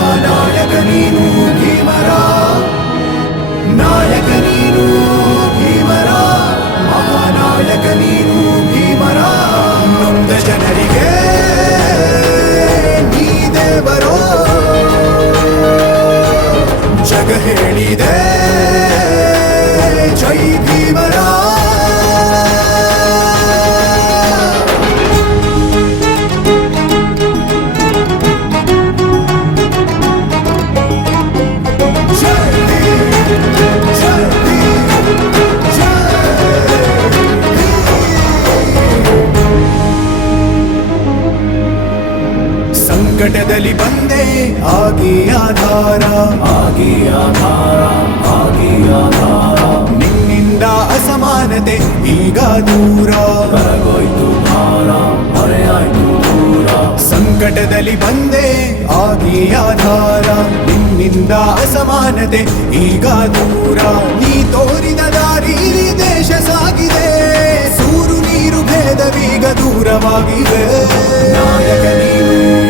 ಮಹಾನಾಯಕ ನೀನು ಭೀಮರ. ನಾಯಕ ನೀನು ಭೀಮರ. ಮಹಾನಾಯಕ ನೀನು ಭೀಮರ. ನೊಂದ ಜನರಿಗೆ ನೀ ದೇವರೋ. ಜಗ ಹೇಳಿದೆ, ಜೈ ಭೀಮರ. ಈಗ ದೂರ. ಬರಗೋಯ್ತು ಭಾರ ಮರೆಯಾಯ್ತು ದೂರ. ಸಂಕಟದಲ್ಲಿ ಬಂದೆ ಆಗಿ ಆಧಾರ ನಿನ್ನಿಂದ ಅಸಮಾನತೆ ಈಗ ದೂರ. ನೀ ತೋರಿದ ದಾರಿ ದೇಶ ಸಾಗಿದೆ. ಸೂರು ನೀರು ಭೇದವೀಗ ದೂರವಾಗಿದೆ. ನಾಯಕ ನೀನು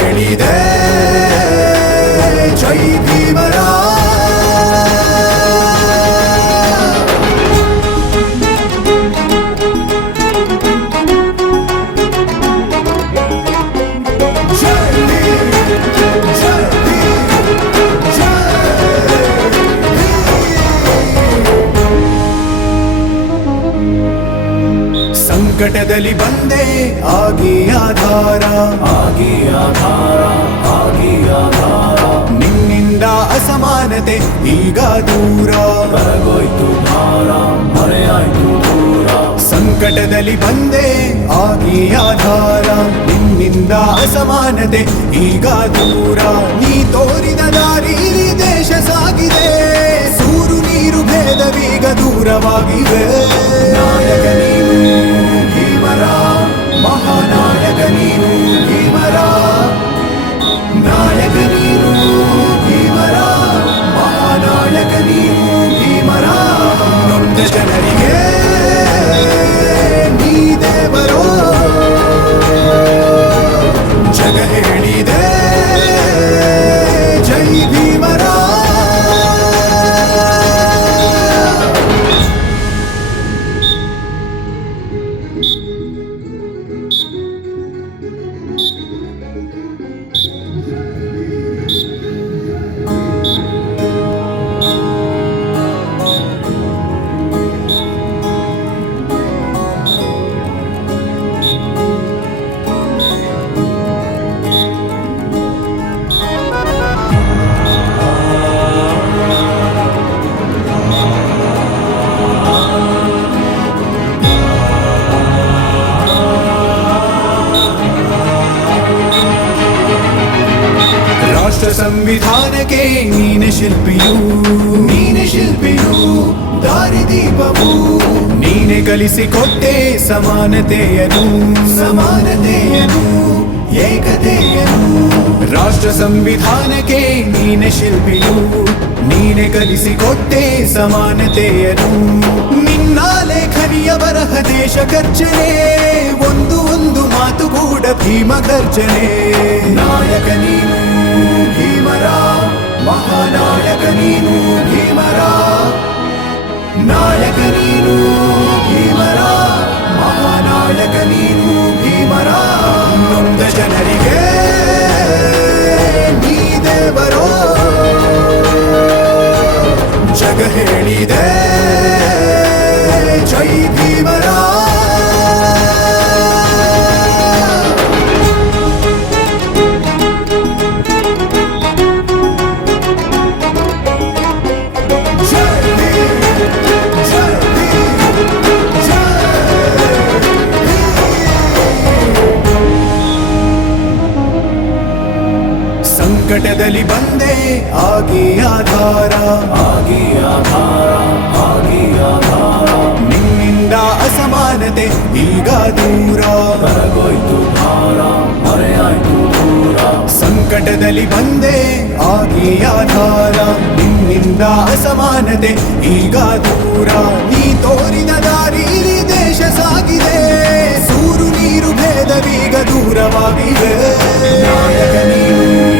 கணித ಸಂಕಟದಲ್ಲಿ ಬಂದೆ. ಆಗಿ ಆಧಾರ. ಆಗಿ ಆಧಾರ. ಆಗಿ ಆಧಾರ. ನಿನ್ನಿಂದ ಅಸಮಾನತೆ ಈಗ ದೂರ. ಬರಗೋಯ್ತು ಭಾರ. ಮರೆಯಾಯ್ತು ದೂರ. ಸಂಕಟದಲ್ಲಿ ಬಂದೆ. ಆಗಿ ಆಧಾರ. ನಿನ್ನಿಂದ ಅಸಮಾನತೆ ಈಗ ದೂರ. ನೀ ತೋರಿದ ದಾರಿ ದೇಶ ಸಾಗಿದೆ. ಸೂರು ನೀರು ಭೇದವೀಗ ದೂರವಾಗಿದೆ. ನಾಯಕ ನೀನು. ನೀನೆ ಶಿಲ್ಪಿಯು ನೀನೆ ಶಿಲ್ಪಿಯು ದಾರಿದೀಪವು ನೀನೆ ಕಲಿಸಿಕೊಟ್ಟೆ ಸಮಾನತೆಯನು ಸಮಾನತೆಯನು ಏಕತೆಯನು ರಾಷ್ಟ್ರ ಸಂವಿಧಾನಕ್ಕೆ ನೀನೆ ಶಿಲ್ಪಿಯು ನೀನೆ ಕಲಿಸಿಕೊಟ್ಟೆ ಸಮಾನತೆಯನು ನಿನ್ನ ಲೇಖನಿಯ ಬರಹ ದೇಶ ಗರ್ಜನೆ ಒಂದು ಒಂದು ಮಾತು ಕೂಡ ಭೀಮ ಗರ್ಜನೆ ನಾಯಕ ನೀನು ಭೀಮರ ಮಹಾನಾಯಕ ನೀನು ಭೀಮರ ನಾಯಕ ನೀನು ಭೀಮರ ಮಹಾನಾಯಕ ನೀನು ಭೀಮರ. ನೊಂದ ಜನರಿಗೆ ನೀ ದೇವರೋ. ಜಗ ಹೇಳಿದೆ. ಸಂಕಟದಲ್ಲಿ ಬಂದೆ. ಆಗಿ ಆಧಾರ, ನಿನ್ನಿಂದ ಅಸಮಾನತೆ, ಈಗ ದೂರ. ನೀ ತೋರಿದ ದಾರಿ ದೇಶ ಸಾಗಿದೆ. ಸೂರು ನೀರು ಭೇದವೀಗ ದೂರವಾಗಿದೆ. ನಾಯಕ ನೀನು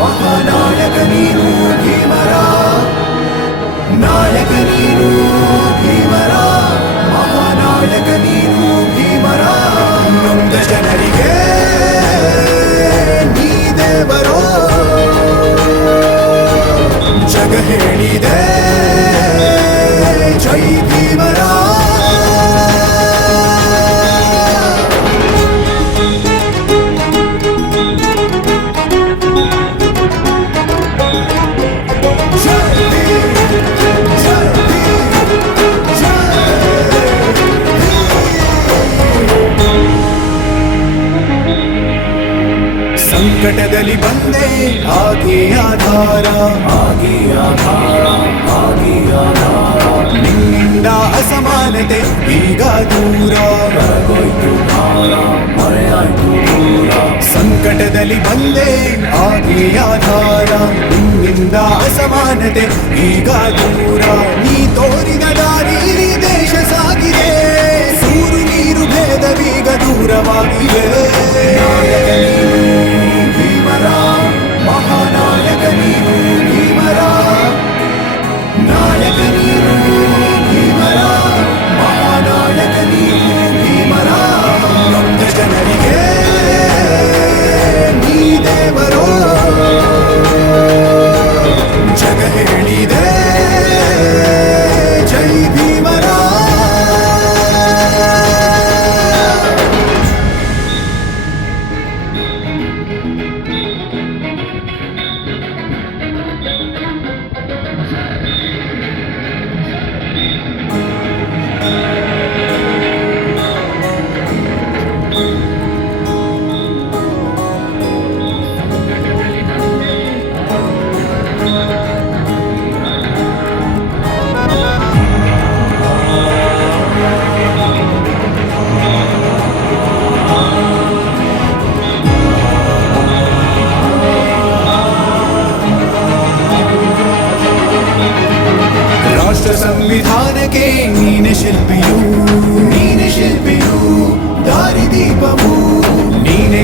మహానాయక నీరు ಸಂಕಟದಲ್ಲಿ ಬಂದೆ. ಆಗಿಯ ಆಧಾರ. ಆಗಿಯ ಆಧಾರ. ಆಗಿಯ ನಿನ್ನಿಂದ ಅಸಮಾನತೆ ಈಗ ದೂರ. ಬರಗೋಯ್ತು ಭಾರ. ಮರೆಯಾಯ್ತು ದೂರ. ಸಂಕಟದಲ್ಲಿ ಬಂದೆ. ಆಗಿಯ ಆಧಾರ. ನಿನ್ನಿಂದ ಅಸಮಾನತೆ ಈಗ ದೂರ. ನೀ ತೋರಿದ ದಾರಿ ದೇಶ ಸಾಗಿದೆ. ಸೂರು ನೀರು ಭೇದವೀಗ ದೂರವಾಗಿದೆ. it's gonna be good.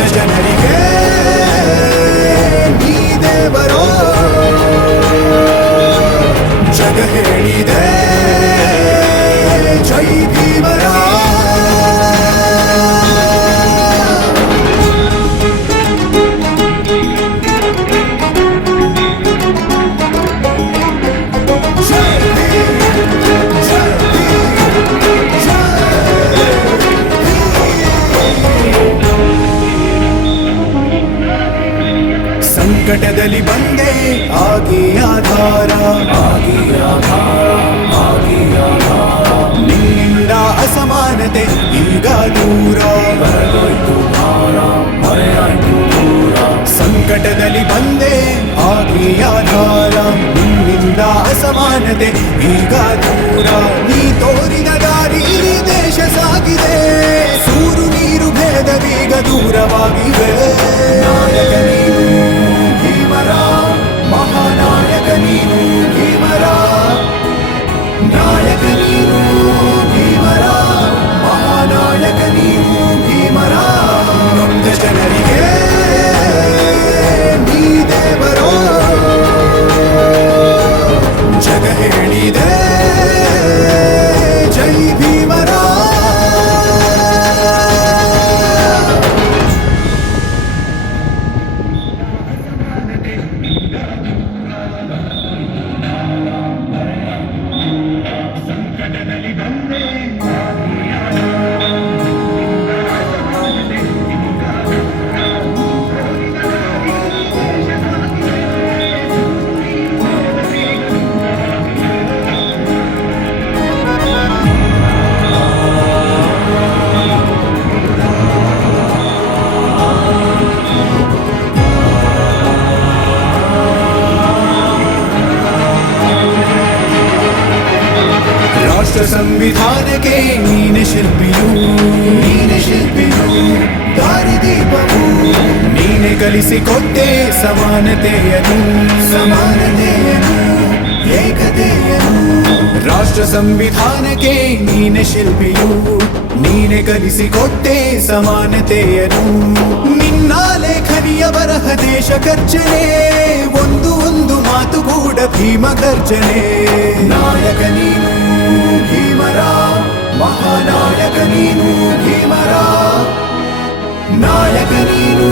ನೊಂದ ಜನರಿಗೆ ನೀ ದೇವರೋ ಜಗ ಹೇಳಿದೆ ಸಂಕಟದಲ್ಲಿ ಬಂದೆ. ಆಗಿ ಆಧಾರ ಆಗಿ ಆಧಾರ ಆಗಿ ಆಧಾರ. ನಿನ್ನಿಂದ ಅಸಮಾನತೆ, ಈಗ ದೂರ. ಬರಲೋಯ್ತು ಭಾರ ಮರೆಯಾಯ್ತು ದೂರ. ಸಂಕಟದಲ್ಲಿ ಬಂದೆ, ಆಗಿ ಆಧಾರ. ನಿನ್ನಿಂದ ಅಸಮಾನತೆ, ಈಗ ದೂರ. ನೀ ತೋರಿದ ದಾರಿ ದೇಶ ಸಾಗಿದೆ. ಸೂರು ನೀರು ಭೇದವೀಗ ದೂರವಾಗಿವೆ. ನಾಯಕ need ಸಮಾನತೆಯನು ಸಮಾನತೆಯನು ಏಕತೆಯನು ರಾಷ್ಟ್ರ ಸಂವಿಧಾನಕ್ಕೆ ನೀನೆ ಶಿಲ್ಪಿಯು ನೀನೆ ಕಲಿಸಿಕೊಟ್ಟೆ ಸಮಾನತೆಯನು ನಿನ್ನ ಲೇಖನಿಯ ಬರಹ ದೇಶ ಗರ್ಜನೆ ಒಂದು ಒಂದು ಮಾತು ಕೂಡ ಭೀಮ ಗರ್ಜನೆ ನಾಯಕ ನೀನು ಭೀಮರ ಮಹಾನಾಯಕ ನೀನು ಭೀಮರ ನಾಯಕ ನೀನು